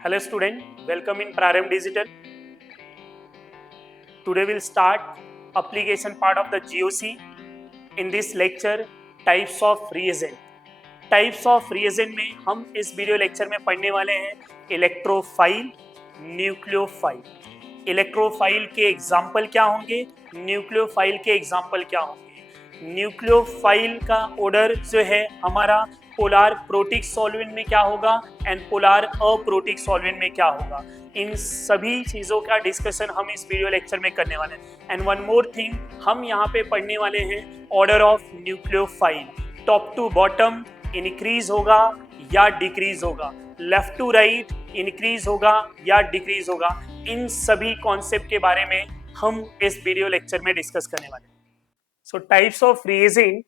Hello student, welcome in Prarambh Digital. Today we'll start application part of the GOC. In this lecture, types of reagent. Types of reagent में हम इस video lecture में पढ़ने वाले हैं electrophile, nucleophile. Electrophile के example क्या होंगे, न्यूक्लियोफाइल के एग्जाम्पल क्या होंगे। न्यूक्लियोफाइल का ऑर्डर जो है हमारा पोलार प्रोटिक सॉल्वेंट में क्या होगा एंड पोलार अप्रोटिक सॉल्वेंट में क्या होगा। इन सभी चीजों का डिस्कशन हम इस वीडियो लेक्चर में करने वाले हैं। एंड वन मोर थिंग, हम यहाँ पे पढ़ने वाले हैं order of nucleophile, top to bottom increase होगा या डिक्रीज होगा, लेफ्ट टू राइट इंक्रीज होगा या डिक्रीज होगा। इन सभी कॉन्सेप्ट के बारे में हम इस वीडियो लेक्चर में डिस्कस करने वाले हैं। सो टाइप्स ऑफ रिएजेंट,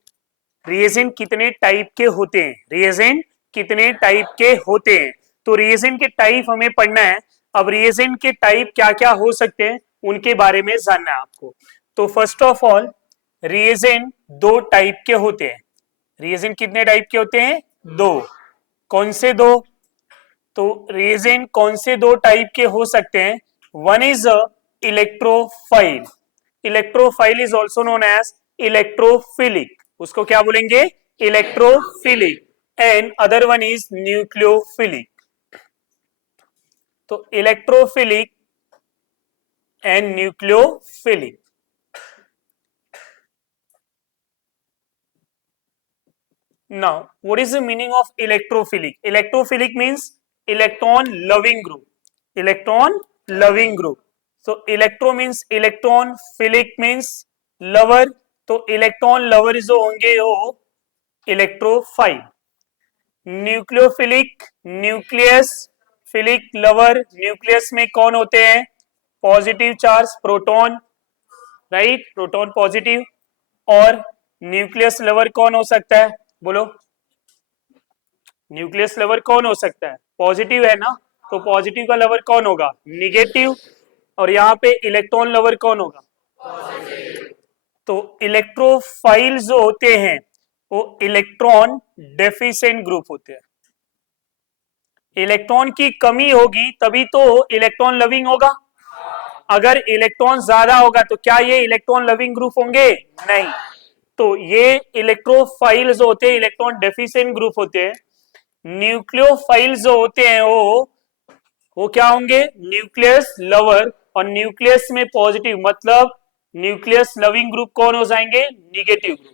रिएजेंट कितने टाइप के होते हैं, रिएजेंट कितने टाइप के होते हैं, तो रिएजेंट के टाइप हमें पढ़ना है। अब रिएजेंट के टाइप क्या क्या हो सकते हैं उनके बारे में जानना है आपको। तो फर्स्ट ऑफ ऑल, रिएजेंट दो टाइप के होते हैं। रिएजेंट कितने टाइप के होते हैं? दो। कौन से दो? तो रिएजेंट कौन से दो टाइप के हो सकते हैं? One is electrophile, electrophile is also known as electrophilic, उसको क्या बोलेंगे? Electrophilic. And other one is nucleophilic. तो electrophilic and nucleophilic. Now, what is the meaning of electrophilic? Electrophilic means electron loving group. Electron loving group. So electro means electron, philic means lover. तो electron lover जो होंगे वो electrophile. Nucleophilic, nucleus, philic lover. Nucleus में कौन होते हैं? Positive charge, proton, right, proton positive. और nucleus lover कौन हो सकता है? बोलो, न्यूक्लियस लवर कौन हो सकता है? पॉजिटिव है ना, तो पॉजिटिव का लवर कौन होगा? निगेटिव। और यहाँ पे इलेक्ट्रॉन लवर कौन होगा? तो इलेक्ट्रोफाइल जो होते हैं वो इलेक्ट्रॉन डेफिशिएंट ग्रुप होते हैं। इलेक्ट्रॉन की कमी होगी तभी तो इलेक्ट्रॉन लविंग होगा। अगर इलेक्ट्रॉन ज्यादा होगा तो क्या ये इलेक्ट्रॉन लविंग ग्रुप होंगे? नहीं। तो ये इलेक्ट्रोफाइल जो होते हैं इलेक्ट्रॉन डेफिशिएंट ग्रुप होते हैं। न्यूक्लियोफाइल जो होते हैं वो क्या होंगे? Nucleus lover. और न्यूक्लियस में पॉजिटिव, मतलब न्यूक्लियस लविंग ग्रुप कौन हो जाएंगे? Negative group.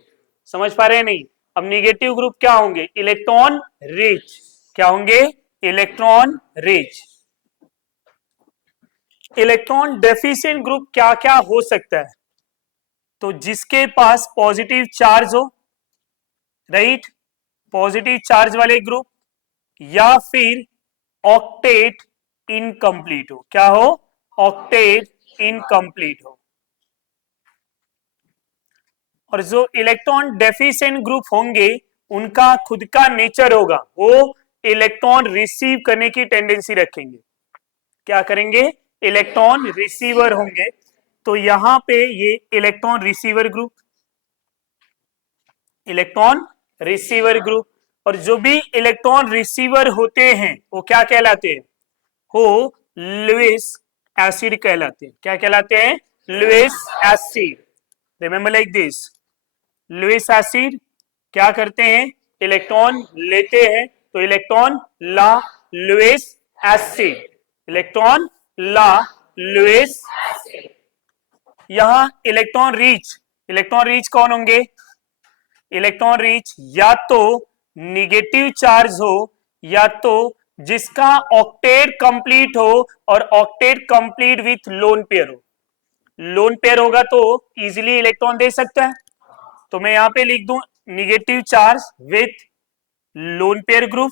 समझ पा रहे हैं नहीं? अब निगेटिव ग्रुप क्या होंगे? Electron rich. क्या होंगे? Electron rich. Electron deficient group क्या क्या हो सकता है? तो जिसके पास पॉजिटिव चार्ज हो, राइट, पॉजिटिव चार्ज वाले ग्रुप, या फिर ऑक्टेट इनकम्प्लीट हो। क्या हो? ऑक्टेट इनकम्प्लीट हो। और जो इलेक्ट्रॉन डेफिशिएंट ग्रुप होंगे उनका खुद का नेचर होगा, वो इलेक्ट्रॉन रिसीव करने की टेंडेंसी रखेंगे। क्या करेंगे? इलेक्ट्रॉन रिसीवर होंगे। तो यहां पे ये electron receiver group, electron receiver group. और जो भी इलेक्ट्रॉन रिसीवर होते हैं वो क्या कहलाते हैं? वो लुईस एसिड कहलाते हैं। क्या कहलाते हैं? Lewis acid. Remember like this, Lewis acid क्या करते हैं? इलेक्ट्रॉन लेते हैं, तो इलेक्ट्रॉन ला लुईस एसिड, इलेक्ट्रॉन ला लुईस। यहां इलेक्ट्रॉन रिच, इलेक्ट्रॉन रिच कौन होंगे? इलेक्ट्रॉन रिच या तो निगेटिव चार्ज हो या तो जिसका ऑक्टेट कंप्लीट हो और octet complete with lone pair हो। लोन पेयर होगा तो इजीली इलेक्ट्रॉन दे सकता है। तो मैं यहां पे लिख दूं negative charge with lone pair group,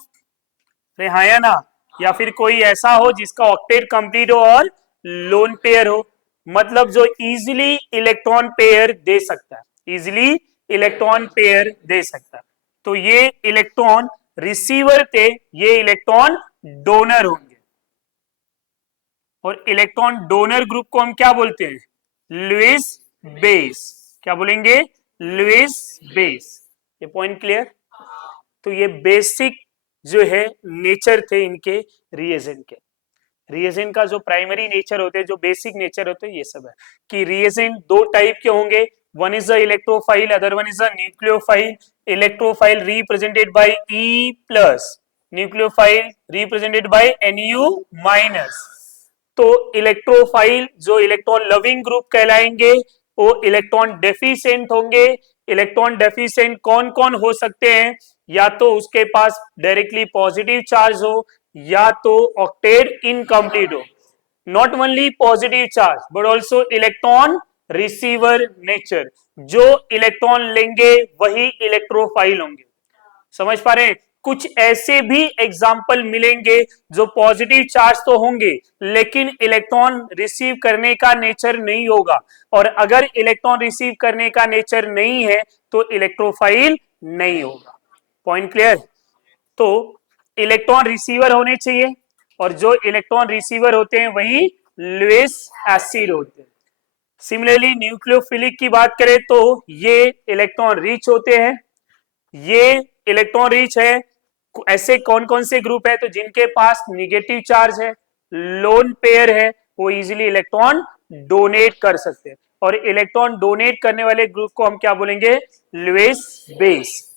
हाँ या ना? या फिर कोई ऐसा हो जिसका ऑक्टेट कंप्लीट हो और लोन पेयर हो, मतलब जो इजीली इलेक्ट्रॉन पेयर दे सकता है, इजीली इलेक्ट्रॉन पेयर दे सकता है। तो ये इलेक्ट्रॉन रिसीवर थे, ये इलेक्ट्रॉन डोनर होंगे। और इलेक्ट्रॉन डोनर ग्रुप को हम क्या बोलते हैं? Lewis base. क्या बोलेंगे? Lewis base. ये पॉइंट क्लियर? तो ये बेसिक जो है नेचर थे इनके रिएजेंट के। रिएजेंट का जो प्राइमरी नेचर होते हैं, जो बेसिक नेचर होते हैं, ये सब है कि रिएजेंट दो टाइप के होंगे, one is the electrophile, other one is the nucleophile. Electrophile represented by E plus, nucleophile represented by Nu minus. तो इलेक्ट्रोफाइल जो इलेक्ट्रॉन लविंग ग्रुप कहलाएंगे वो इलेक्ट्रॉन डेफिशिएंट होंगे. इलेक्ट्रॉन डेफिशिएंट कौन कौन हो सकते हैं? या तो उसके पास डायरेक्टली पॉजिटिव चार्ज हो, या तो ऑक्टेट इनकम्प्लीट हो. Not only positive charge but also electron receiver nature. जो इलेक्ट्रॉन लेंगे वही इलेक्ट्रोफाइल होंगे. समझ पा रहे हैं? कुछ ऐसे भी एग्जाम्पल मिलेंगे जो पॉजिटिव चार्ज तो होंगे लेकिन इलेक्ट्रॉन रिसीव करने का नेचर नहीं होगा, और अगर इलेक्ट्रॉन रिसीव करने का नेचर नहीं है तो इलेक्ट्रोफाइल नहीं होगा. Point clear? तो इलेक्ट्रॉन रिसीवर होने चाहिए, और जो इलेक्ट्रॉन रिसीवर होते हैं वही लुईस एसिड होते हैं. सिमिलरली न्यूक्लियोफिलिक की बात करें तो ये इलेक्ट्रॉन रिच होते हैं. ये इलेक्ट्रॉन रिच है. ऐसे कौन कौन से ग्रुप है? तो जिनके पास निगेटिव चार्ज है, लोन पेयर है, वो इजीली इलेक्ट्रॉन डोनेट कर सकते हैं. और इलेक्ट्रॉन डोनेट करने वाले ग्रुप को हम क्या बोलेंगे? Lewis base.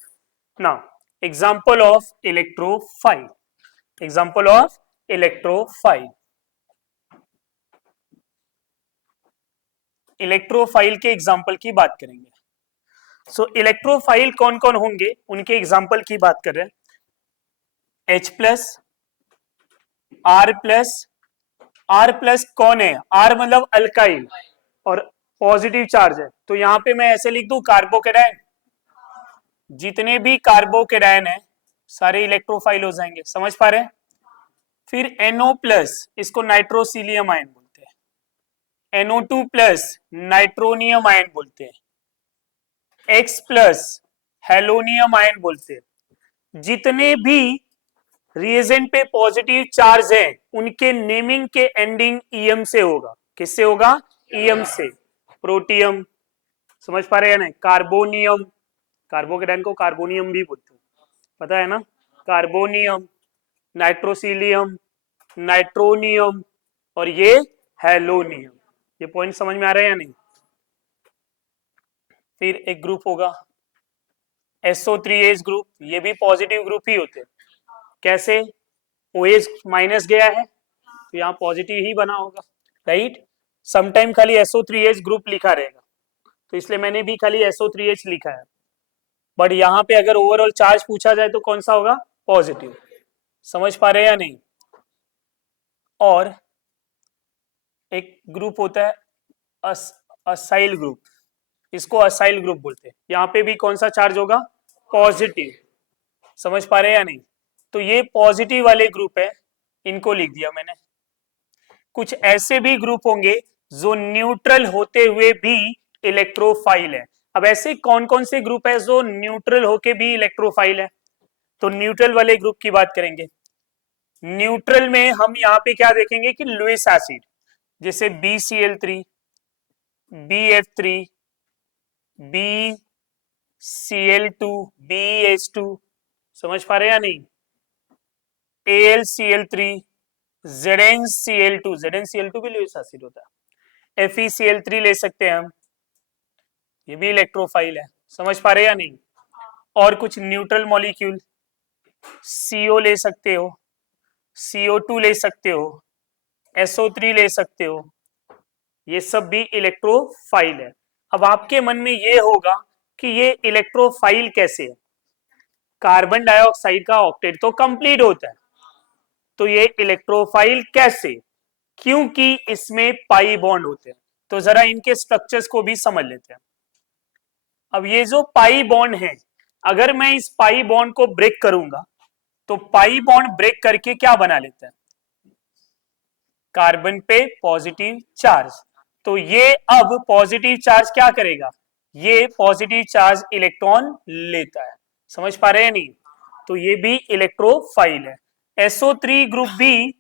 Now example of electrophile. Example of electrophile. Electrophile के एग्जांपल की बात करेंगे. सो इलेक्ट्रोफाइल कौन कौन होंगे उनके एग्जांपल की बात कर रहे हैं. H plus, R plus. R plus कौन है? R मतलब अल्काइल और पॉजिटिव चार्ज है. तो यहां पे मैं ऐसे लिख दूं कार्बोकेटायन. जितने भी कार्बोकेटायन है सारे इलेक्ट्रोफाइल हो जाएंगे. समझ पा रहे हैं? फिर NO प्लस, इसको नाइट्रोसिलियम आयन बोलते हैं. NO2 प्लस नाइट्रोनियम आयन बोलते हैं. X प्लस हेलोनियम आयन बोलते हैं. जितने भी रिएजेंट पे पॉजिटिव चार्ज है उनके नेमिंग के एंडिंग EM से होगा. किससे होगा? EM से. प्रोटियम, समझ पा रहे हैं ना? कार्बोनियम, कार्बोकेटायन को कार्बोनियम भी बोलते हैं, पता है ना? कार्बोनियम, नाइट्रोसिलियम, नाइट्रोनियम और ये हेलोनियम. ये पॉइंट समझ में आ रहे हैं या नहीं? फिर एक ग्रुप होगा SO3H ग्रुप. ये भी पॉजिटिव ग्रुप ही होते हैं. कैसे? OH माइनस गया है तो यहाँ पॉजिटिव ही बना होगा, राइट? समटाइम खाली SO3H ग्रुप लिखा रहेगा तो इसलिए मैंने भी खाली SO3H लिखा है. बट यहाँ पे अगर ओवरऑल चार्ज पूछा जाए तो कौन सा होगा? पॉजिटिव. समझ पा रहे हैं या नहीं? और एक ग्रुप होता है असाइल ग्रुप. इसको असाइल ग्रुप बोलते हैं. यहाँ पे भी कौन सा चार्ज होगा? पॉजिटिव. समझ पा रहे हैं या नहीं? तो ये पॉजिटिव वाले ग्रुप है, इनको लिख दिया मैंने. कुछ ऐसे भी ग्रुप होंगे जो न्यूट्रल होते हुए भी इलेक्ट्रोफाइल है. अब ऐसे कौन कौन से ग्रुप है जो न्यूट्रल होके भी इलेक्ट्रोफाइल है? तो न्यूट्रल वाले ग्रुप की बात करेंगे. न्यूट्रल में हम यहाँ पे क्या देखेंगे कि लुईस एसिड, जैसे BCl3, BF3, BCl2, BH2. समझ पा रहे हैं या नहीं? AlCl3, ZnCl2, ZnCl2 भी लुईस एसिड होता है. FeCl3 ले सकते हैं हम, ये भी इलेक्ट्रोफाइल है. समझ पा रहे हैं या नहीं? और कुछ न्यूट्रल मॉलिक्यूल, CO ले सकते हो, CO2 ले सकते हो, SO3 ले सकते हो. ये सब भी इलेक्ट्रोफाइल है. अब आपके मन में ये होगा कि ये इलेक्ट्रोफाइल कैसे है? कार्बन डाइऑक्साइड का ऑक्टेट तो कंप्लीट होता है, तो ये इलेक्ट्रोफाइल कैसे? क्योंकि इसमें पाई बॉन्ड होते हैं. तो जरा इनके स्ट्रक्चर्स को भी समझ लेते हैं. अब ये जो पाई बॉन्ड है, अगर मैं इस पाई बॉन्ड को ब्रेक करूंगा तो पाई बॉन्ड ब्रेक करके क्या बना लेते हैं? कार्बन पे पॉजिटिव चार्ज. तो ये अब पॉजिटिव चार्ज क्या करेगा? ये पॉजिटिव चार्ज इलेक्ट्रॉन लेता है. समझ पा रहे हैं नहीं? तो ये भी इलेक्ट्रोफाइल है. SO3 ग्रुप भी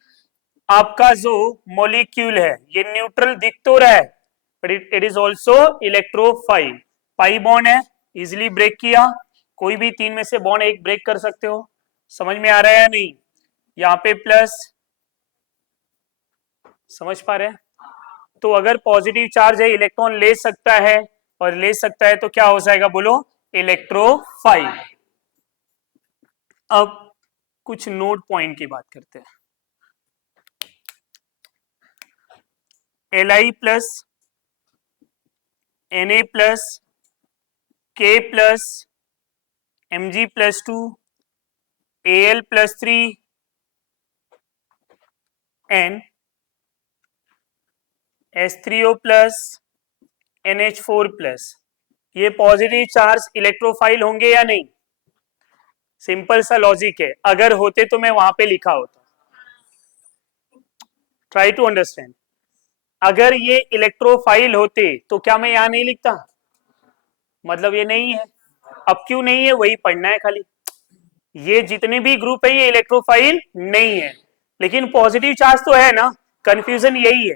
आपका जो मॉलिक्यूल है ये न्यूट्रल दिख तो रहा है but it is also electrophile. Pi bond है, इजिली ब्रेक किया. कोई भी तीन में से बॉन्ड एक ब्रेक कर सकते हो. समझ में आ रहा है या नहीं? यहाँ पे प्लस, समझ पा रहे हैं? तो अगर पॉजिटिव चार्ज है, इलेक्ट्रॉन ले सकता है, और ले सकता है तो क्या हो जाएगा बोलो, इलेक्ट्रोफाइल। अब कुछ नोट पॉइंट की बात करते हैं। Li plus Na plus K plus Mg plus 2 Al plus 3 and H3O plus NH4 plus, ये पॉजिटिव चार्ज इलेक्ट्रोफाइल होंगे या नहीं? सिंपल सा लॉजिक है, अगर होते तो मैं वहां पे लिखा होता। Try to understand. अगर ये इलेक्ट्रोफाइल होते तो क्या मैं यहां नहीं लिखता? मतलब ये नहीं है। अब क्यों नहीं है वही पढ़ना है खाली। ये जितने भी ग्रुप है ये इलेक्ट्रोफाइल नहीं है, लेकिन पॉजिटिव चार्ज तो है ना। कंफ्यूजन यही है।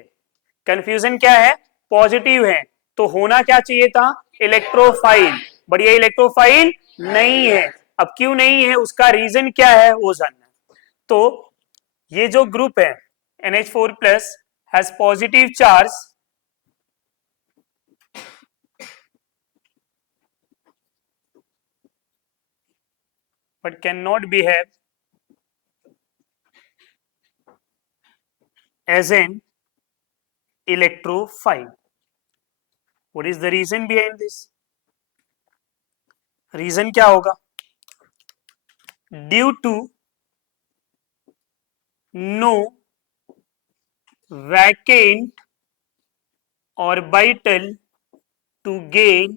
कंफ्यूजन क्या है? पॉजिटिव है तो होना क्या चाहिए था, इलेक्ट्रोफाइल। बढ़िया, इलेक्ट्रोफाइल नहीं है। अब क्यों नहीं है, उसका रीजन क्या है वो जानना है। तो ये जो ग्रुप है NH4 plus has positive charge but cannot behave as an electrophile. What is the reason behind this? Reason क्या होगा? Due to no vacant orbital to gain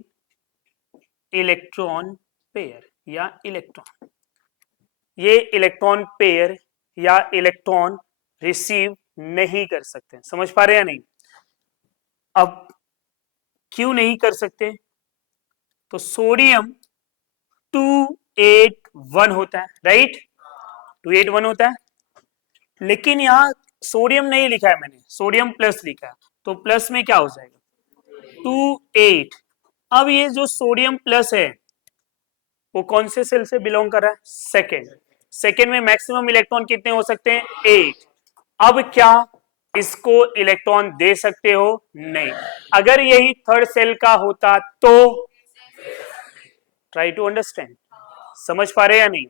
electron pair या इलेक्ट्रॉन, ये इलेक्ट्रॉन पेयर या electron receive नहीं कर सकते। समझ पा रहे हैं या नहीं? अब क्यों नहीं कर सकते? तो सोडियम 281 होता है, राइट? 281 होता है, लेकिन यहां सोडियम नहीं लिखा है मैंने, सोडियम प्लस लिखा है, तो प्लस में क्या हो जाएगा 28। अब ये जो सोडियम प्लस है वो कौन से सेल से बिलोंग कर रहा है? सेकेंड। सेकेंड में मैक्सिमम इलेक्ट्रॉन कितने हो सकते हैं? 8। अब क्या इसको इलेक्ट्रॉन दे सकते हो? नहीं। अगर यही थर्ड सेल का होता तो ट्राई टू अंडरस्टैंड, समझ पा रहे हैं या नहीं?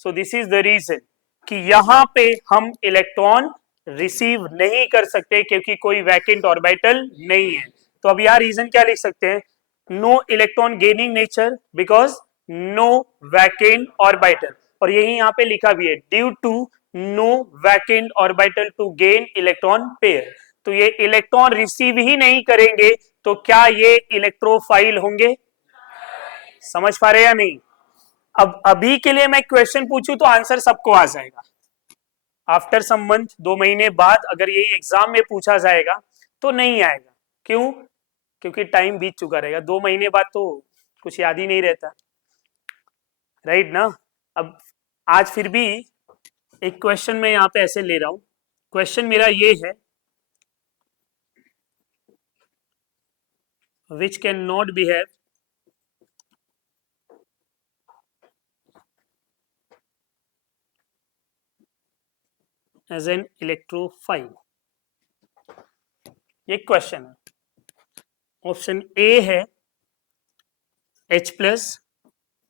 So this is the reason कि यहां पे हम इलेक्ट्रॉन रिसीव नहीं कर सकते क्योंकि कोई वैकेंट ऑर्बिटल नहीं है। तो अब यहां रीजन क्या लिख सकते हैं? No electron gaining nature because no vacant orbital, और यही यहां पे लिखा भी है due to no vacant orbital to gain electron pair. तो ये इलेक्ट्रॉन रिसीव ही नहीं करेंगे तो क्या ये इलेक्ट्रोफाइल होंगे? समझ पा रहे हैं या नहीं? अब अभी के लिए मैं क्वेश्चन पूछूं तो आंसर सबको आ जाएगा। आफ्टर सम मंथ, 2 महीने बाद अगर यही एग्जाम में पूछा जाएगा तो नहीं आएगा। क्यों? क्योंकि टाइम बीत चुका रहेगा। 2 महीने बाद तो कुछ याद ही नहीं रहता, राइट ना? अब आज फिर भी एक क्वेश्चन मैं यहां पे ऐसे ले रहा हूं। क्वेश्चन मेरा ये है, which can not behave as an electrophile. ये क्वेश्चन है। ऑप्शन ए है H प्लस,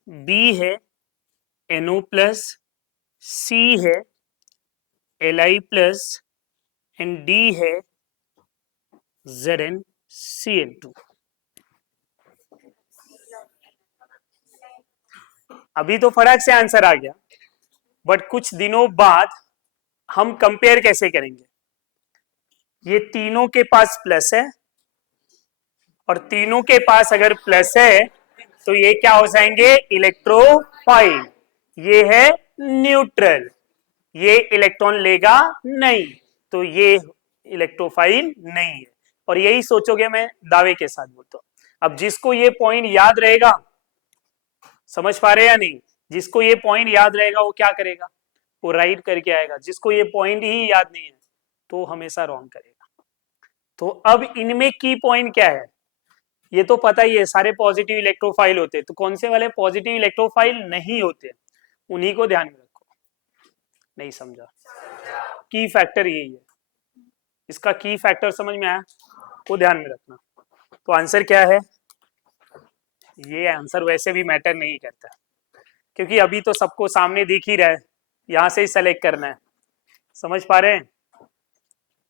बी है NO प्लस, सी है Li प्लस एंड डी है ZnCl2। अभी तो फटाक से आंसर आ गया, बट कुछ दिनों बाद हम कंपेयर कैसे करेंगे? ये तीनों के पास प्लस है और तीनों के पास अगर प्लस है तो ये क्या हो जाएंगे? इलेक्ट्रोफाइल। ये है न्यूट्रल, ये इलेक्ट्रॉन लेगा नहीं, तो ये इलेक्ट्रोफाइल नहीं है। और यही सोचोगे, मैं दावे के साथ बोलता हूं। अब जिसको ये पॉइंट याद रहेगा, समझ पा रहे हैं या नहीं? जिसको ये पॉइंट याद रहेगा वो क्या करेगा? वो राइट करके आएगा। जिसको ये पॉइंट ही याद नहीं है तो हमेशा रॉन्ग करेगा। तो अब इनमें की पॉइंट क्या है? ये तो पता ही है, सारे पॉजिटिव इलेक्ट्रोफाइल होते हैं, तो कौन से वाले पॉजिटिव इलेक्ट्रोफाइल नहीं होते, उन्हीं को ध्यान में रखो। नहीं समझा? की फैक्टर यही है। इसका की फैक्टर समझ में आया, वो ध्यान में रखना। तो आंसर क्या है, ये आंसर वैसे भी मैटर नहीं करता क्योंकि अभी तो सबको सामने दिख ही रहा है, यहां से ही सेलेक्ट करना है। समझ पा रहे हैं?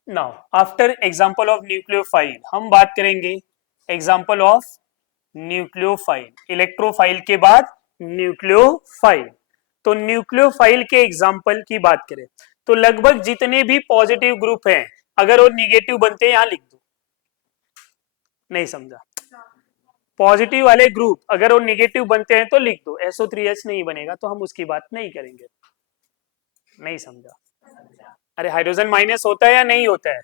Now after example of nucleophile हम बात करेंगे एग्जांपल ऑफ न्यूक्लियोफाइल, इलेक्ट्रोफाइल के बाद न्यूक्लियोफाइल। तो न्यूक्लियोफाइल के एग्जांपल की बात करें तो लगभग जितने भी पॉजिटिव ग्रुप हैं अगर वो निगेटिव बनते हैं यहां लिख दो। नहीं समझा? पॉजिटिव वाले ग्रुप अगर वो निगेटिव बनते हैं तो लिख दो, SO3H नहीं बनेगा तो हम उसकी बात नहीं करेंगे। नहीं समझा? अरे हाइड्रोजन माइनस होता है या नहीं होता है?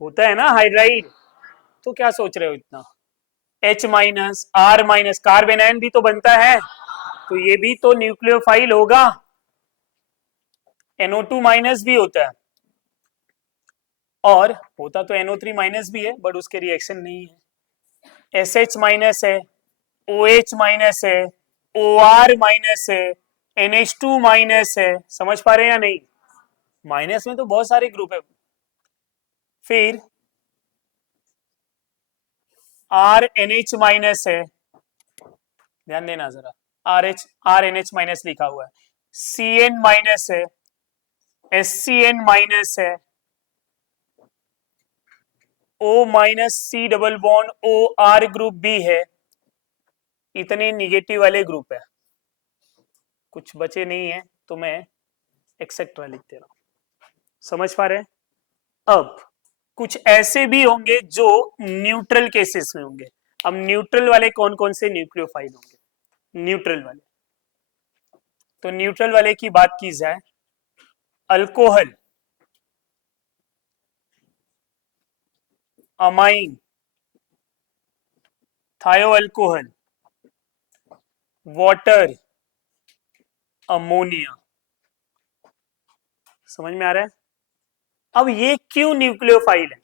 होता है ना हाइड्राइड, तो क्या सोच रहे हो इतना? H minus R minus carbon ion भी तो बनता है, तो ये भी तो न्यूक्लियोफाइल होगा। NO2 माइनस भी होता है और होता तो NO3 माइनस भी है बट उसके रिएक्शन नहीं है। SH माइनस है, OH माइनस है, OR माइनस है, NH2 माइनस है। समझ पा रहे हैं या नहीं? माइनस में तो बहुत सारे ग्रुप है। फिर RNH माइनस है, ध्यान देना जरा, RNH माइनस लिखा हुआ है। CN माइनस है, SCN माइनस है, O minus C double bond OR group भी है। इतने निगेटिव वाले ग्रुप है, कुछ बचे नहीं है तो मैं एक्सेट्रा लिख दे रहा हूं। समझ पा रहे हैं? अब कुछ ऐसे भी होंगे जो न्यूट्रल केसेस में होंगे। अब न्यूट्रल वाले कौन कौन से न्यूक्लियोफाइल होंगे? न्यूट्रल वाले, तो न्यूट्रल वाले की बात की जाए, अल्कोहल, अमाइन, थायो अल्कोहल, वाटर, अमोनिया। समझ में आ रहा है? अब ये क्यों न्यूक्लियोफाइल है,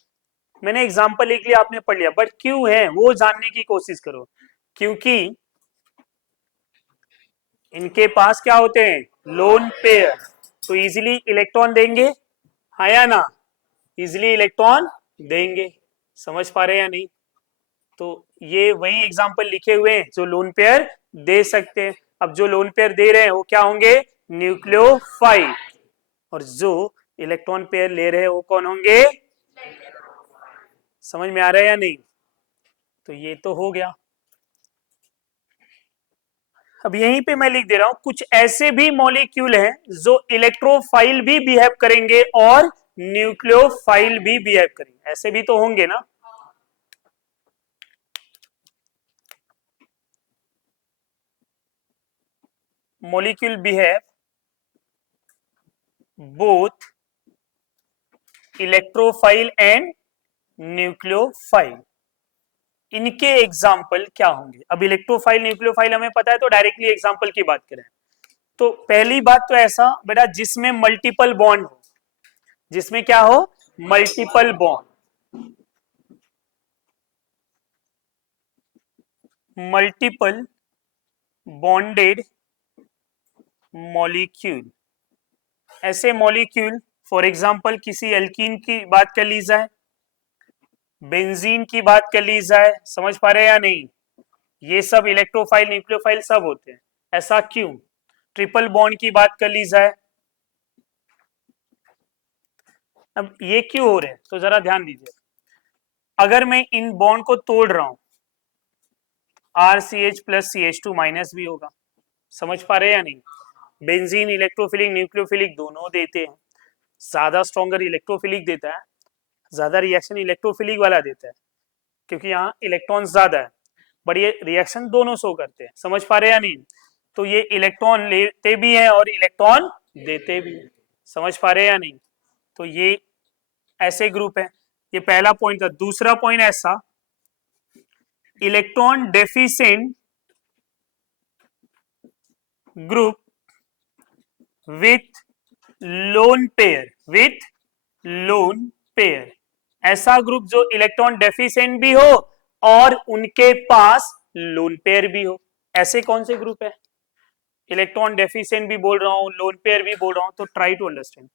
मैंने एग्जांपल लिख लिया, आपने पढ़ लिया, बट क्यों है वो जानने की कोशिश करो। क्योंकि इनके पास क्या होते हैं, लोन पेयर, तो इजीली इलेक्ट्रॉन देंगे, हाँ या ना? इजीली इलेक्ट्रॉन देंगे। समझ पा रहे हैं या नहीं? तो ये वही एग्जांपल लिखे हुए हैं जो लोन पेयर दे सकते हैं। अब जो लोन पेयर दे रहे हैं वो क्या होंगे, न्यूक्लियोफाइल, और जो इलेक्ट्रॉन पेयर ले रहे हैं वो कौन होंगे? समझ में आ रहा है या नहीं? तो ये तो हो गया। अब यहीं पे मैं लिख दे रहा हूं कुछ ऐसे भी मॉलिक्यूल हैं जो इलेक्ट्रोफाइल भी बिहेव करेंगे और न्यूक्लियोफाइल भी बिहेव करेंगे, ऐसे भी तो होंगे ना। Molecule behave both electrophile and nucleophile, इनके एग्जाम्पल क्या होंगे? अब इलेक्ट्रोफाइल न्यूक्लियोफाइल हमें पता है, तो डायरेक्टली एग्जाम्पल की बात करें तो पहली बात तो ऐसा बेटा जिसमें मल्टीपल बॉन्ड हो, जिसमें क्या हो, multiple bond, multiple bonded molecule. ऐसे मॉलिक्यूल फॉर एग्जांपल किसी एल्कीन की बात कर ली जाए, बेंजीन की बात कर ली जाए, समझ पा रहे हैं या नहीं? ये सब इलेक्ट्रोफाइल न्यूक्लियोफाइल सब होते हैं। ऐसा क्यों? ट्रिपल बॉन्ड की बात कर ली जाए, अब ये क्यों हो रहे हैं तो जरा ध्यान दीजिए। अगर मैं इन बॉन्ड को तोड़ रहा हूं, RCH प्लस CH2 माइनस भी होगा। समझ पा रहे हैं या नहीं? बेंजीन इलेक्ट्रोफिलिक न्यूक्लियोफिलिक दोनों देते हैं, ज्यादा स्ट्रॉन्गर इलेक्ट्रोफिलिक देता है, ज्यादा रिएक्शन इलेक्ट्रोफिलिक वाला देता है क्योंकि यहाँ इलेक्ट्रॉन ज्यादा है, बट ये रिएक्शन दोनों शो करते हैं। समझ पा रहे हैं या नहीं? तो ये इलेक्ट्रॉन लेते भी हैं और इलेक्ट्रॉन देते भी हैं। समझ पा रहे हैं या नहीं? तो ये ऐसे ग्रुप है, ये पहला पॉइंट था। दूसरा पॉइंट ऐसा, electron deficient group with lone pair, with lone pair, ऐसा ग्रुप जो इलेक्ट्रॉन डेफिशिएंट भी हो और उनके पास लोन पेयर भी हो। ऐसे कौन से ग्रुप है? इलेक्ट्रॉन डेफिशिएंट भी बोल रहा हूं, लोन पेयर भी बोल रहा हूं, तो try to understand.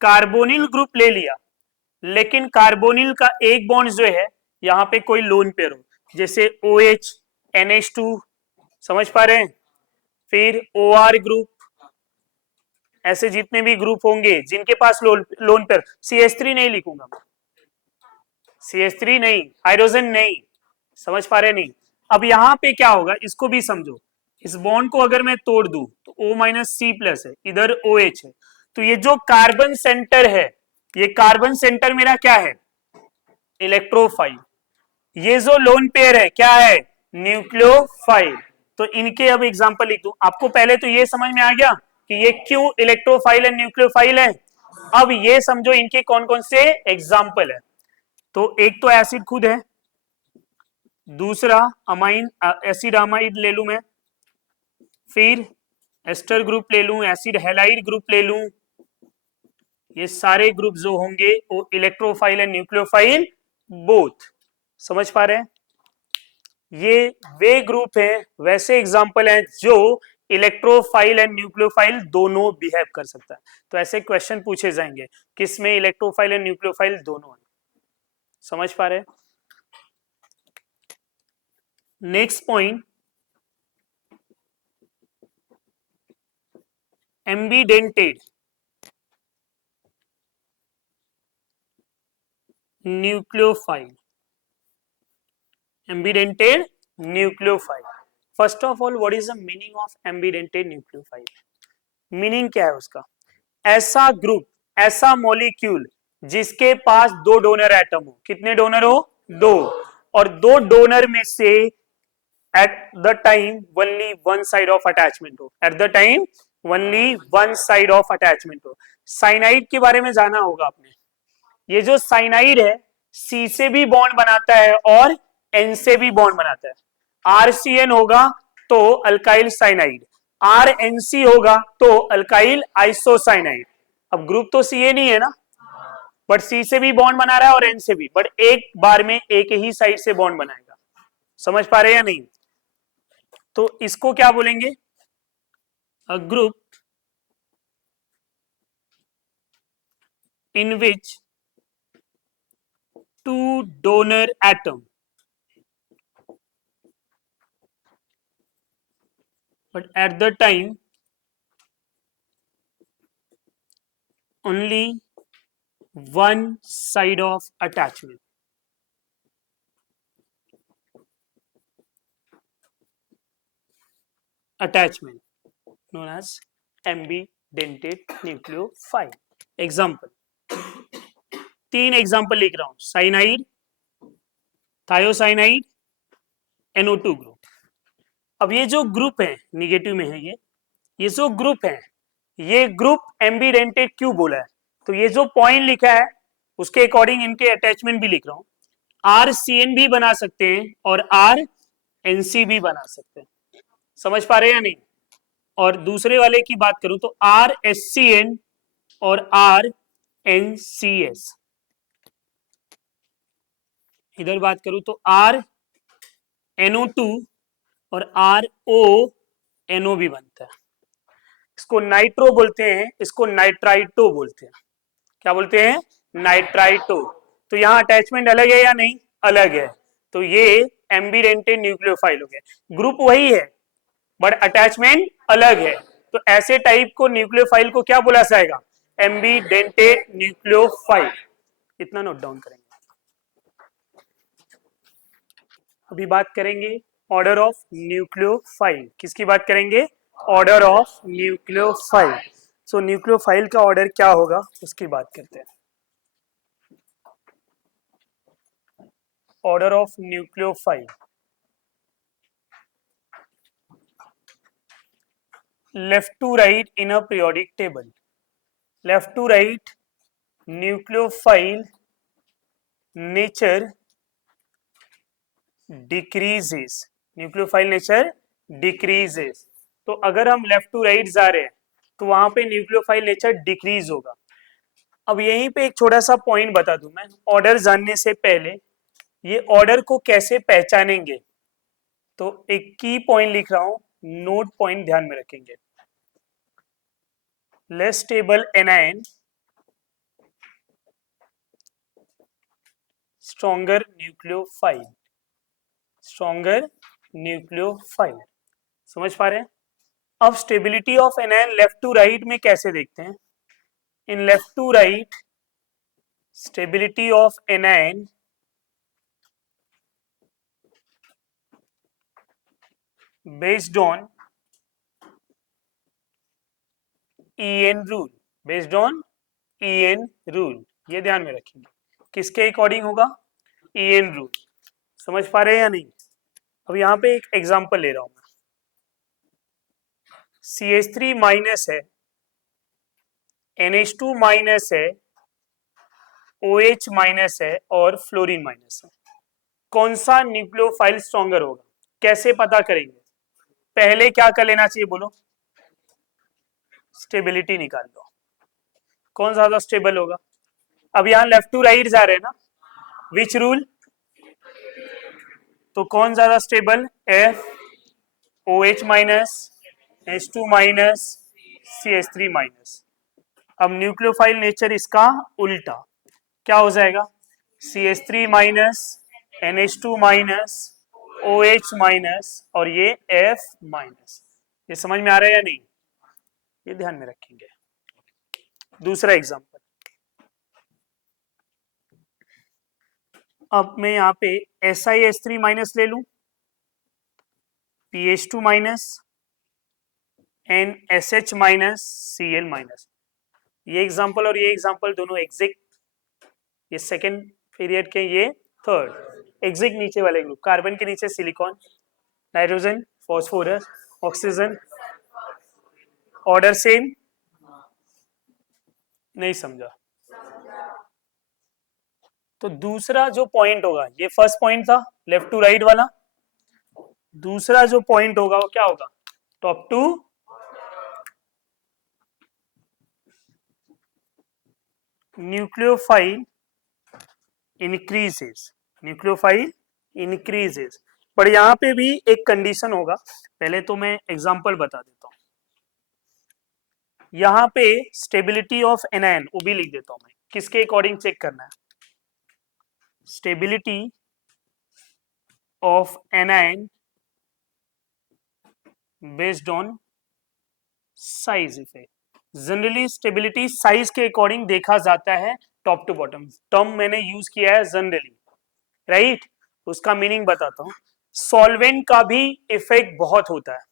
Carbonyl group ले लिया, लेकिन कार्बोनिल का एक बॉन्ड जो है यहाँ पे कोई लोन पेयर हो, जैसे OH NH2, समझ पा रहे हैं, फिर OR ग्रुप, ऐसे जितने भी ग्रुप होंगे जिनके पास लोन पेयर, CH3 नहीं लिखूंगा, CH3 नहीं, हाइड्रोजन नहीं, समझ पा रहे नहीं। अब यहाँ पे क्या होगा इसको भी समझो, इस बॉन्ड को अगर मैं तोड़ दूं तो O-C+ है, इधर OH है, तो ये जो कार्बन सेंटर है, ये कार्बन सेंटर मेरा क्या है, इलेक्ट्रोफाइल। ये जो लोन पेयर है क्या है, न्यूक्लियोफाइल। तो इनके अब एग्जांपल लिख दूं, आपको पहले तो ये समझ में आ गया कि ये क्यों इलेक्ट्रोफाइल है, न्यूक्लियोफाइल है। अब ये समझो इनके कौन कौन से एग्जाम्पल है। तो एक तो एसिड खुद है, दूसरा अमाइन एसिड अमाइड ले लूं मैं, फिर एस्टर ग्रुप ले लूं, एसिड हैलाइड ग्रुप ले लूं, ये सारे ग्रुप जो होंगे वो इलेक्ट्रोफाइल एंड न्यूक्लियोफाइल बोथ, समझ पा रहे हैं। ये वे ग्रुप हैं, वैसे एग्जाम्पल हैं जो इलेक्ट्रोफाइल एंड न्यूक्लियोफाइल दोनों बिहेव कर सकता है। तो ऐसे क्वेश्चन पूछे जाएंगे किसमें इलेक्ट्रोफाइल एंड न्यूक्लियोफाइल दोनों है, समझ पा रहे हैं। Next point, एम्बीडेंटेड nucleophile, एम्बीडेंटेड nucleophile. First of all what is the meaning of एम्बीडेंटेड nucleophile? Meaning क्या है उसका? ऐसा ग्रुप, ऐसा मॉलिक्यूल जिसके पास दो डोनर एटम हो। कितने डोनर हो? दो। और दो डोनर में से at the time only one side of attachment हो, at the time only one side of attachment हो। साइनाइड के बारे में जाना होगा आपने। ये जो साइनाइड है C से भी बॉन्ड बनाता है और N से भी बॉन्ड बनाता है। RCN होगा तो अल्काइल साइनाइड, RNC होगा तो अल्काइल आइसोसाइनाइड। अब ग्रुप तो CN ही है ना, बट C से भी बॉन्ड बना रहा है और N से भी, बट एक बार में एक ही साइड से बॉन्ड बनाएगा, समझ पा रहे हैं या नहीं? तो इसको क्या बोलेंगे? A group in which two donor atom but at the time only one side of attachment. Attachment known as ambidentate nucleophile. Example, तीन एग्जाम्पल लिख रहा हूं, साइनाइड, थायोसाइनाइड, NO2 ग्रुप। अब ये जो ग्रुप है निगेटिव में है, ये जो ग्रुप है, ये ग्रुप एम्बिडेंटेट क्यों बोला है? तो ये जो पॉइंट लिखा है उसके अकॉर्डिंग इनके अटैचमेंट भी लिख रहा हूं। RCN भी बना सकते हैं और RNC भी बना सकते हैं, समझ पा रहे हैं या नहीं? और दूसरे वाले की बात करूं तो RSCN और RNCS। इधर बात करूं तो RNO2 और RONO भी बनता है। इसको नाइट्रो बोलते हैं, इसको नाइट्राइटो बोलते हैं। क्या बोलते हैं? नाइट्राइटो। तो यहाँ अटैचमेंट अलग है या नहीं? अलग है। तो ये एम्बिडेंटेड न्यूक्लियोफाइल हो गया। ग्रुप वही है बट अटैचमेंट अलग है, तो ऐसे टाइप को न्यूक्लियोफाइल को क्या बोला जाएगा? Ambidentate nucleophile. इतना नोट डाउन करेंगे। अभी बात करेंगे ऑर्डर ऑफ न्यूक्लियोफाइल। किसकी बात करेंगे? Order of nucleophile. So nucleophile का ऑर्डर क्या होगा उसकी बात करते हैं। Order of nucleophile, left to right in a periodic table. Left to right nucleophile nature decreases, nucleophile nature decreases. तो अगर हम लेफ्ट टू राइट जा रहे हैं तो वहां पे न्यूक्लियोफाइल नेचर डिक्रीज होगा। अब यहीं पे एक छोटा सा पॉइंट बता दूं मैं, ऑर्डर जानने से पहले ये ऑर्डर को कैसे पहचानेंगे, तो एक की पॉइंट लिख रहा हूं, नोट पॉइंट ध्यान में रखेंगे। Less stable anion stronger nucleophile, stronger nucleophile. समझ पा रहे हैं? अब stability of anion left to right में कैसे देखते हैं? In left to right stability of anion based on EN rule, based on EN rule, ये ध्यान में रखेंगे। किसके अकॉर्डिंग होगा? EN rule. समझ पा रहे हैं या नहीं? अब यहाँ पे एक एग्जांपल ले रहा हूं मैं। CH3 माइनस है, NH2 माइनस है, OH माइनस है और फ्लोरीन माइनस है। कौन सा न्यूक्लियोफाइल स्ट्रॉन्गर होगा? कैसे पता करेंगे? पहले क्या कर लेना चाहिए बोलो? स्टेबिलिटी निकाल लो। कौन ज्यादा स्टेबल होगा? अब यहां लेफ्ट टू राइट जा रहे हैं ना, विच रूल? तो कौन ज्यादा stable? F, OH minus, H2 minus, CH3 minus. अब न्यूक्लियोफाइल नेचर इसका उल्टा क्या हो जाएगा? CH3 minus, NH2 minus, OH minus और ये F माइनस। ये समझ में आ रहा है या नहीं? ये ध्यान में रखेंगे। दूसरा एग्जांपल, अब मैं यहाँ पे SiH3 माइनस ले लूं, PH2 minus, NSH minus, Cl minus. ये एग्जांपल और ये एग्जांपल दोनों एग्जैक्ट, ये सेकेंड पीरियड के, ये थर्ड। एग्जैक्ट नीचे वाले ग्रुप, कार्बन के नीचे silicon, nitrogen, phosphorus, oxygen, order same. नहीं समझा? तो दूसरा जो पॉइंट होगा, ये फर्स्ट पॉइंट था लेफ्ट टू राइट वाला, दूसरा जो पॉइंट होगा वो क्या होगा? Top to nucleophile increases, nucleophile increases. पर यहां पे भी एक कंडीशन होगा, पहले तो मैं एग्जांपल बता देता हूं। यहां पे स्टेबिलिटी ऑफ एनायन, वो भी लिख देता हूं मैं, किसके अकॉर्डिंग चेक करना है? Stability of anion based on size effect. Generally stability size के अकॉर्डिंग देखा जाता है, टॉप टू बॉटम। टर्म मैंने यूज किया है जनरली, राइट? उसका मीनिंग बताता हूं। सॉल्वेंट का भी इफेक्ट बहुत होता है।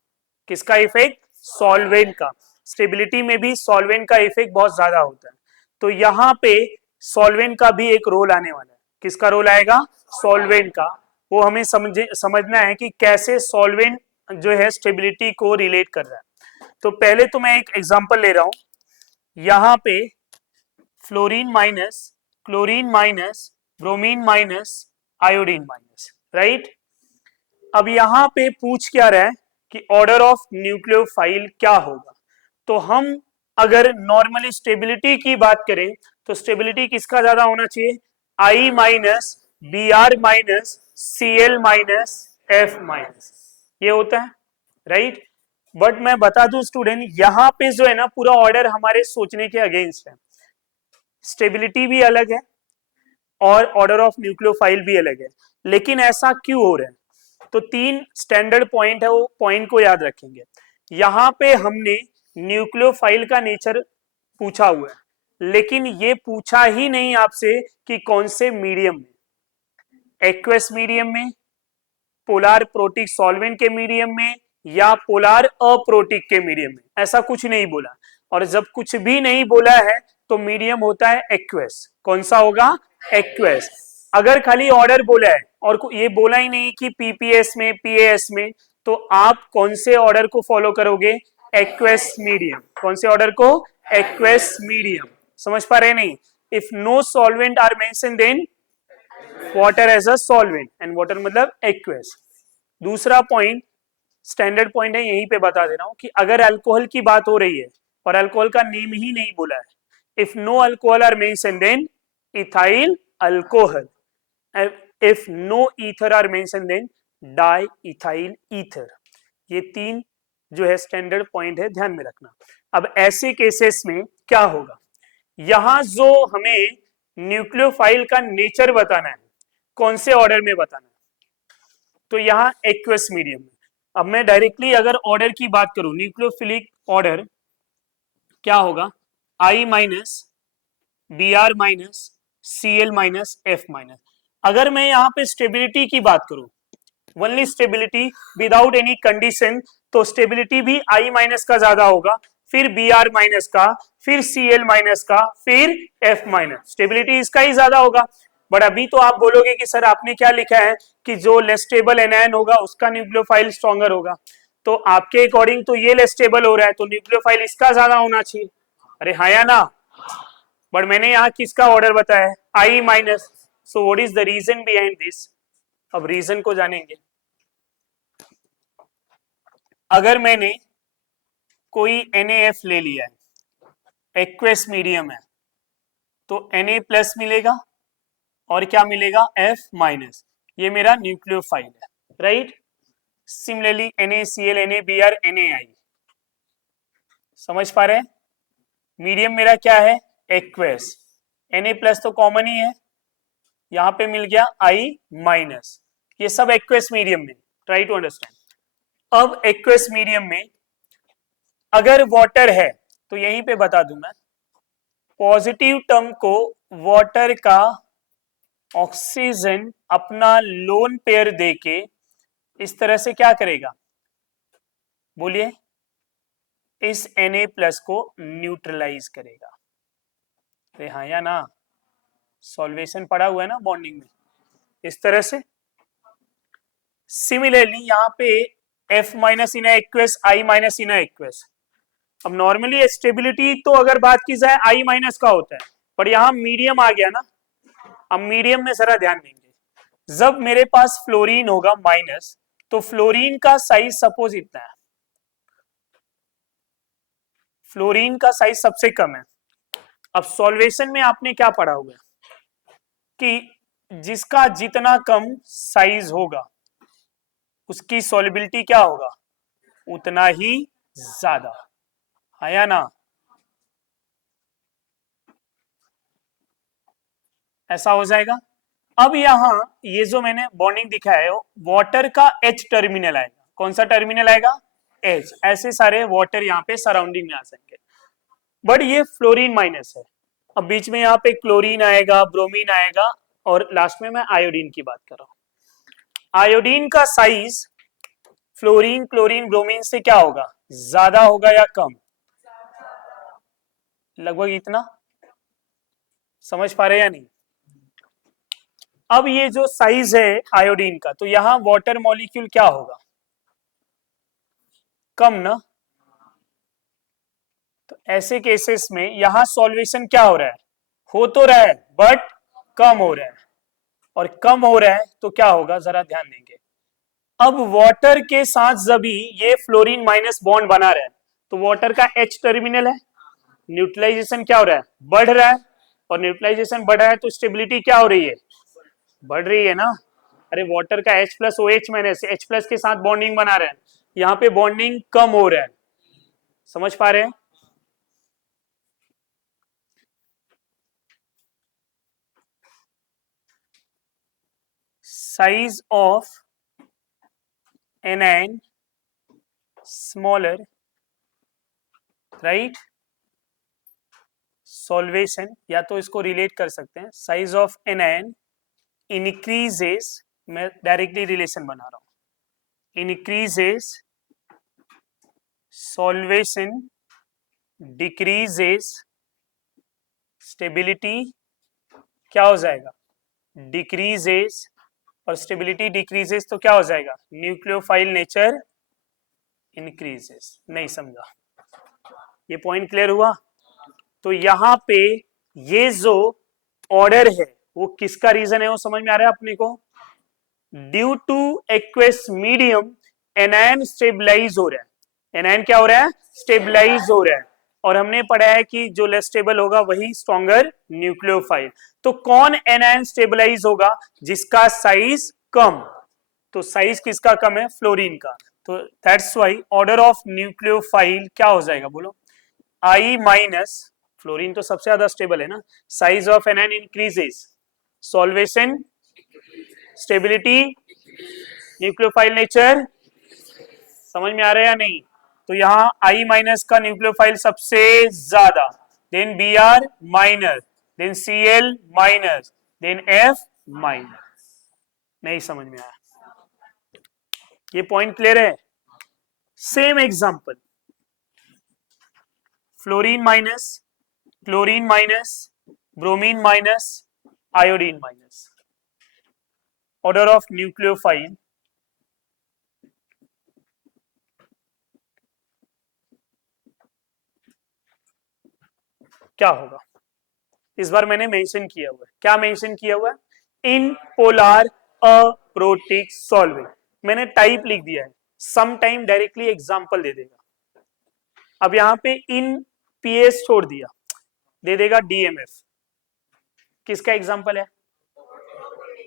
किसका इफेक्ट? सॉल्वेंट का। स्टेबिलिटी में भी सॉल्वेंट का इफेक्ट बहुत ज्यादा होता है। तो यहाँ पे सॉल्वेंट का भी एक रोल आने वाला है। किसका रोल आएगा? सॉल्वेंट का। वो हमें समझना है कि कैसे सॉल्वेंट जो है स्टेबिलिटी को रिलेट कर रहा है। तो पहले तो मैं एक एग्जांपल ले रहा हूं। यहां पे fluorine minus, chlorine minus, bromine minus, iodine minus, right? अब यहां पे पूछ क्या रहा है कि ऑर्डर ऑफ न्यूक्लियोफाइल क्या होगा? तो हम अगर नॉर्मली स्टेबिलिटी की बात करें तो स्टेबिलिटी किसका ज्यादा होना चाहिए? I minus, Br minus, Cl minus, F minus, ये होता है, राइट? बट मैं बता दूं स्टूडेंट, यहां पे जो है ना पूरा ऑर्डर हमारे सोचने के अगेंस्ट है। स्टेबिलिटी भी अलग है और ऑर्डर ऑफ न्यूक्लियोफाइल भी अलग है। लेकिन ऐसा क्यों हो रहा है? तो तीन स्टैंडर्ड पॉइंट है, वो पॉइंट को याद रखेंगे। यहां पे हमने न्यूक्लियोफाइल का नेचर पूछा हुआ है, लेकिन ये पूछा ही नहीं आपसे कि कौन से मीडियम में, एक्वस मीडियम में, पोलार प्रोटिक सॉल्वेंट के मीडियम में, या पोलार अप्रोटिक के मीडियम में। ऐसा कुछ नहीं बोला। और जब कुछ भी नहीं बोला है तो मीडियम होता है एक्वस। कौन सा होगा? एक्वस। अगर खाली ऑर्डर बोला है और ये बोला ही नहीं कि पीपीएस में, पीएएस में, तो आप कौन से ऑर्डर को फॉलो करोगे? Aqueous medium. कौन से ऑर्डर को? Aqueous medium. समझ पा रहे नहीं? If no solvent are mention then water as a solvent, and water मतलब एक्वस। दूसरा पॉइंट, स्टैंडर्ड पॉइंट है, यहीं पे बता दे रहा हूं कि अगर अल्कोहल की बात हो रही है और अल्कोहल का नेम ही नहीं बोला है, if no alcohol are mention then ethyl alcohol, if no ether are mention then diethyl ether. ये तीन जो है स्टैंडर्ड पॉइंट है, ध्यान में रखना। अब ऐसे केसेस में क्या होगा? यहां जो हमें न्यूक्लियोफाइल का नेचर बताना है, कौन से ऑर्डर में बताना है, तो यहाँ एक्वस मीडियम में। अब मैं डायरेक्टली अगर ऑर्डर की बात करूं, न्यूक्लियोफिलिक ऑर्डर क्या होगा, I minus Br minus Cl minus F minus. अगर मैं यहाँ पे स्टेबिलिटी की बात करूं, only stability without any condition, तो स्टेबिलिटी भी I माइनस का ज्यादा होगा, फिर Br माइनस का, फिर Cl माइनस का, फिर F माइनस, स्टेबिलिटी इसका ही ज्यादा होगा। बट अभी तो आप बोलोगे कि सर आपने क्या लिखा है कि जो लेस स्टेबल एनायन होगा उसका न्यूक्लियोफाइल स्ट्रॉन्गर होगा, तो आपके अकॉर्डिंग तो ये लेस स्टेबल हो रहा है, तो न्यूक्लियोफाइल इसका ज्यादा होना चाहिए। अरे हाँ या ना, बट मैंने यहाँ किसका ऑर्डर बताया है, I minus. So what is the reason behind this, अब रीजन को जानेंगे। अगर मैंने कोई NaF ले लिया है, एक्वेस मीडियम है, तो Na प्लस मिलेगा और क्या मिलेगा, F माइनस, ये मेरा न्यूक्लियोफाइल है, right. Similarly NaCl, NaBr, NaI, समझ पा रहे हैं। मीडियम मेरा क्या है, एक्वेस, Na प्लस तो कॉमन ही है, यहां पे मिल गया I माइनस, ये सब एक्वेस मीडियम में, ट्राई टू अंडरस्टैंड। अब एक्वेस मीडियम में अगर वाटर है तो यहीं पे बता दूं मैं, पॉजिटिव टर्म को वाटर का ऑक्सीजन अपना लोन पेयर देके इस तरह से क्या करेगा, बोलिए, इस Na प्लस को न्यूट्रलाइज करेगा। अरे हाँ या ना, सॉल्वेशन पड़ा हुआ है ना बॉन्डिंग में, इस तरह से। सिमिलरली यहाँ पे F minus in aqueous, I minus in aqueous. अब नॉर्मली स्टेबिलिटी तो अगर बात की जाए I माइनस का होता है, पर यहाँ मीडियम आ गया ना। अब मीडियम में जरा ध्यान देंगे, जब मेरे पास फ्लोरीन होगा माइनस, तो फ्लोरीन का साइज सपोज इतना है, फ्लोरीन का साइज सबसे कम है। अब सॉल्वेशन में आपने क्या पढ़ा हुआ है कि जिसका जितना कम साइज होगा उसकी सॉल्युबिलिटी क्या होगा, उतना ही ज्यादा, आया ना, ऐसा हो जाएगा। अब यहां ये जो मैंने बॉन्डिंग दिखाया है, वाटर का H टर्मिनल आएगा, कौन सा टर्मिनल आएगा, H, ऐसे सारे वाटर यहाँ पे सराउंडिंग में आ सकेंगे, बट ये फ्लोरीन माइनस है। अब बीच में यहाँ पे क्लोरीन आएगा, ब्रोमीन आएगा, और लास्ट में मैं आयोडीन की बात कर रहा हूं। आयोडीन का साइज फ्लोरीन, क्लोरीन, ब्रोमीन से क्या होगा, ज्यादा होगा या कम, लगभग इतना, समझ पा रहे या नहीं। अब ये जो साइज है आयोडीन का, तो यहां वाटर मॉलिक्यूल क्या होगा, कम ना। तो ऐसे केसेस में यहां सॉल्वेशन क्या हो रहा है, हो तो रहा है बट कम हो रहा है, और कम हो रहा है तो क्या होगा, जरा ध्यान देंगे। अब वाटर के साथ जब ये फ्लोरीन माइनस बॉन्ड बना रहा है, तो वाटर का H टर्मिनल है, न्यूट्रलाइजेशन क्या हो रहा है, बढ़ रहा है, और न्यूट्रलाइजेशन बढ़ रहा है तो स्टेबिलिटी क्या हो रही है, बढ़ रही है ना। अरे वाटर का H plus OH minus H plus के साथ बॉन्डिंग बना रहा है, यहाँ पे बॉन्डिंग कम हो रहा है, समझ पा रहे हैं। Size of anion smaller, right, solvation, या तो इसको रिलेट कर सकते हैं, साइज ऑफ anion इंक्रीजेस, मैं डायरेक्टली रिलेशन बना रहा हूं, इंक्रीजेस, सॉल्वेशन डिक्रीजेस, स्टेबिलिटी क्या हो जाएगा, डिक्रीजेस, और स्टेबिलिटी डिक्रीजेस तो क्या हो जाएगा, न्यूक्लियोफाइल नेचर इंक्रीजेस। नहीं समझा, ये पॉइंट क्लियर हुआ। तो यहां पे ये जो ऑर्डर है वो किसका रीजन है, वो समझ में आ रहा है अपने को, due to aqueous medium anion stabilize हो रहा है, एनायन क्या हो रहा है, स्टेबलाइज हो रहा है, और हमने पढ़ा है कि जो लेस स्टेबल होगा वही स्ट्रॉन्गर न्यूक्लियोफाइल। तो कौन एनायन स्टेबलाइज होगा, जिसका साइज कम, तो साइज किसका कम है, फ्लोरीन का, तो that's why order of nucleophile क्या हो जाएगा, बोलो, I माइनस, फ्लोरीन तो सबसे ज्यादा स्टेबल है ना, size of anion increases, solvation stability, nucleophile nature, समझ में आ रहा है या नहीं? तो यहाँ I माइनस का न्यूक्लियोफाइल सबसे ज्यादा, then Br minus, then Cl minus, then F minus. नहीं समझ में आया? ये पॉइंट क्लियर है? Same example, fluorine minus, chlorine minus, bromine minus, iodine minus, order of nucleophile क्या होगा? इस बार मैंने मेंशन किया हुआ है, क्या मेंशन किया हुआ है? इन पोलार अप्रोटिक सॉल्वेंट। मैंने टाइप लिख दिया है, सम टाइम डायरेक्टली एग्जांपल दे देगा। अब यहां पे इन पीएस छोड़ दिया, दे देगा डीएमएफ। किसका एग्जांपल है?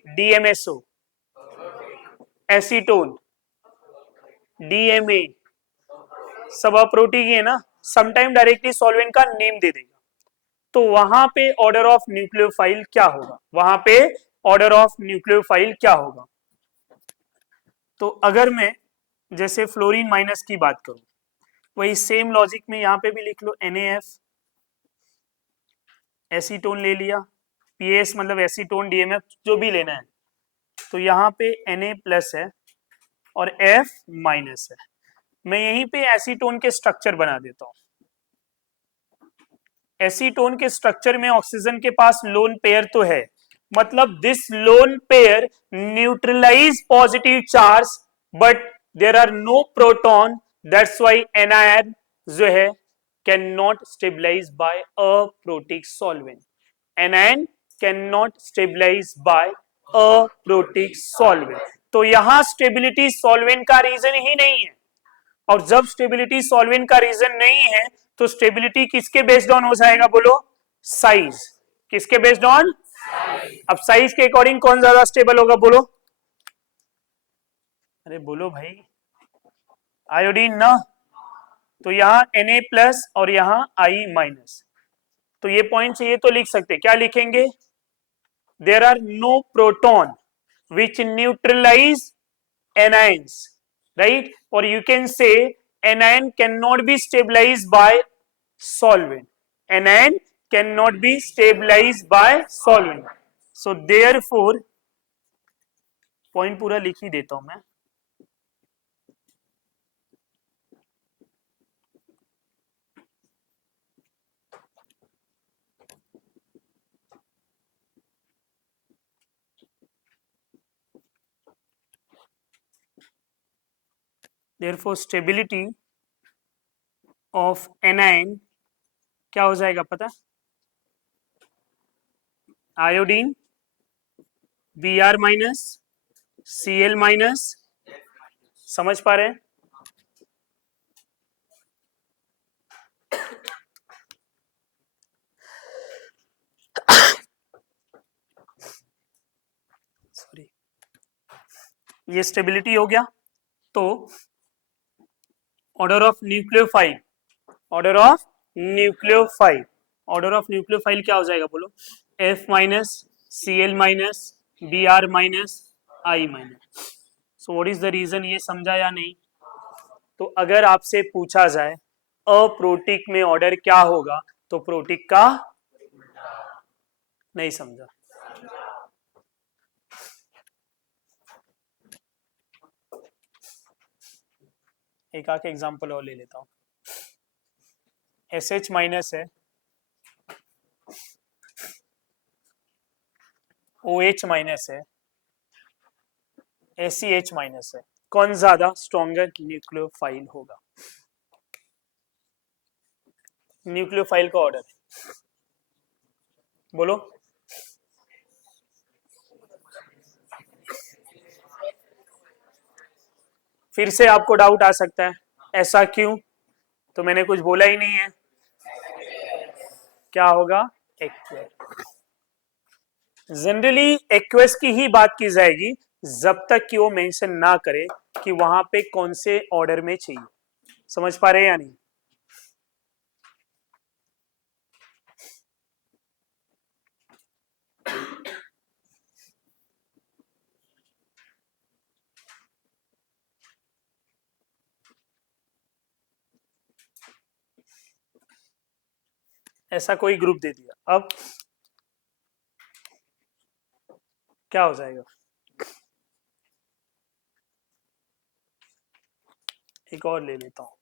डीएमएसओ, एसीटोन, डीएमए, सब अप्रोटिक है ना, समटाइम डायरेक्टली सॉल्वेंट का नेम दे देगा। तो वहां पे ऑर्डर ऑफ न्यूक्लियोफाइल क्या होगा? वहां पे ऑर्डर ऑफ न्यूक्लियोफाइल क्या होगा? तो अगर मैं जैसे फ्लोरीन माइनस की बात करूं, वही सेम लॉजिक में यहां पे भी लिख लो NaF, एसीटोन ले लिया, पीएस मतलब एसीटोन, डीएमएफ जो भी लेना है। तो यहाँ पे Na प्लस है और F माइनस है। मैं यहीं पे एसीटोन के स्ट्रक्चर बना देता हूं। एसीटोन के स्ट्रक्चर में ऑक्सीजन के पास लोन पेयर तो है, मतलब this lone pair neutralize positive charge, but there are no proton, that's why anion जो है can not stabilize by aprotic solvent. Anion can not stabilize by aprotic solvent. तो यहां stability solvent का reason ही नहीं है। और जब स्टेबिलिटी सॉल्वेंट का रीजन नहीं है तो स्टेबिलिटी किसके बेस्ड ऑन हो जाएगा? बोलो, साइज। किसके बेस्ड ऑन? अब साइज के अकॉर्डिंग कौन ज्यादा स्टेबल होगा? बोलो, अरे बोलो भाई, आयोडीन ना। तो यहां Na प्लस और यहां I माइनस। तो ये पॉइंट चाहिए तो लिख सकते, क्या लिखेंगे? There are no proton which neutralize anions, right? Or you can say anion cannot be stabilized by solvent. Anion cannot be stabilized by solvent. So therefore point पूरा लिख ही देता हूं मैं। Therefore stability of anion क्या हो जाएगा पता? Iodine Br minus, Cl minus. समझ पा रहे हैं? सॉरी, ये स्टेबिलिटी हो गया। तो order of nucleophile, order of nucleophile, order of nucleophile क्या हो जाएगा? बोलो, F minus, Cl minus, Br minus, I minus. So what is the reason? ये समझा या नहीं? तो अगर आपसे पूछा जाए अप्रोटिक में ऑर्डर क्या होगा, तो प्रोटिक का, नहीं समझा? एक आके एग्जांपल और ले लेता हूं। SH माइनस है, OH माइनस है, SCH माइनस है। कौन ज्यादा स्ट्रॉन्गर न्यूक्लियोफाइल होगा? न्यूक्लियोफाइल का ऑर्डर बोलो। फिर से आपको डाउट आ सकता है, ऐसा क्यों? तो मैंने कुछ बोला ही नहीं है। क्या होगा? एक्वस। जनरली एक्वस की ही बात की जाएगी जब तक कि वो मेंशन ना करे कि वहां पे कौन से ऑर्डर में चाहिए। समझ पा रहे हैं या नहीं? ऐसा कोई ग्रुप दे दिया, अब क्या हो जाएगा? एक और ले लेता हूं,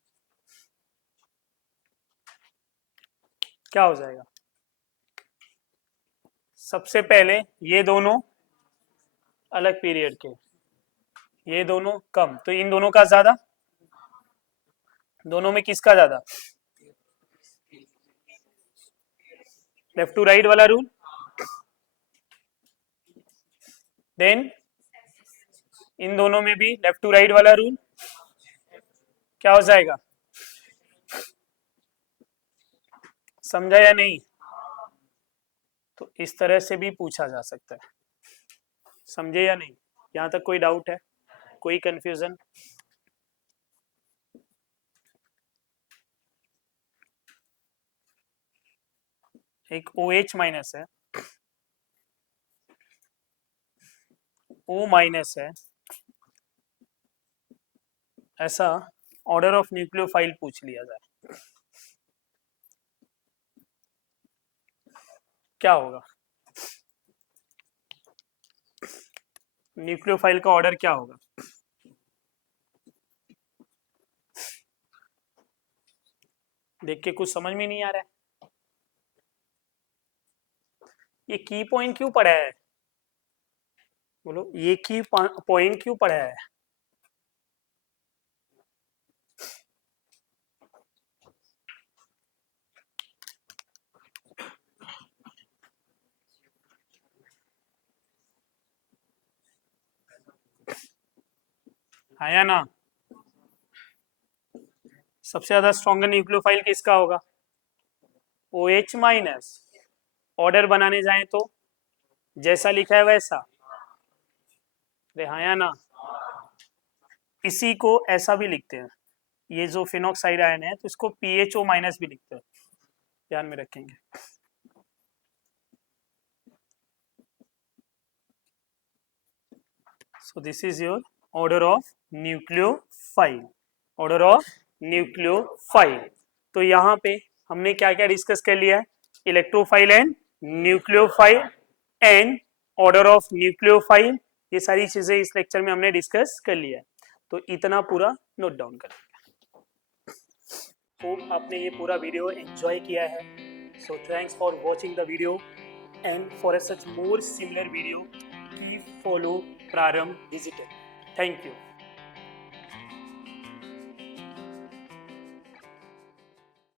क्या हो जाएगा? सबसे पहले ये दोनों अलग पीरियड के, ये दोनों कम, तो इन दोनों का ज्यादा, दोनों में किसका ज्यादा? लेफ्ट टू राइट वाला रूल। देन इन दोनों में भी लेफ्ट टू राइट वाला रूल, क्या हो जाएगा? समझा या नहीं? तो इस तरह से भी पूछा जा सकता है, समझे या नहीं? यहां तक कोई डाउट है, कोई कंफ्यूजन? एक OH माइनस है, O माइनस है, ऐसा ऑर्डर ऑफ न्यूक्लियोफाइल पूछ लिया जाए, क्या होगा? न्यूक्लियोफाइल का ऑर्डर क्या होगा? देख के कुछ समझ में नहीं आ रहा है, ये की पॉइंट क्यों पढ़ा है? बोलो, ये की पॉइंट क्यों पढ़ा है? आया ना? सबसे ज्यादा स्ट्रॉन्गर न्यूक्लियोफाइल किसका होगा? OH minus. ऑर्डर बनाने जाए तो जैसा लिखा है वैसा, अरे हाँ या ना? इसी को ऐसा भी लिखते हैं, ये जो फिनॉक्साइड आयन है तो इसको PHO माइनस भी लिखते हैं, ध्यान में रखेंगे। So this is your order of nucleophile, order of nucleophile। तो यहाँ पे हमने क्या क्या डिस्कस कर लिया है? Electrophile and nucleophile and order of nucleophile, ये सारी चीजें इस लेक्चर में हमने डिस्कस कर लिया है, तो इतना पूरा नोट डाउन कर लिया। होप आपने ये पूरा वीडियो एंजॉय किया है। So thanks for watching the video, and for a such more similar video, keep follow Prarambh Digital. Thank you.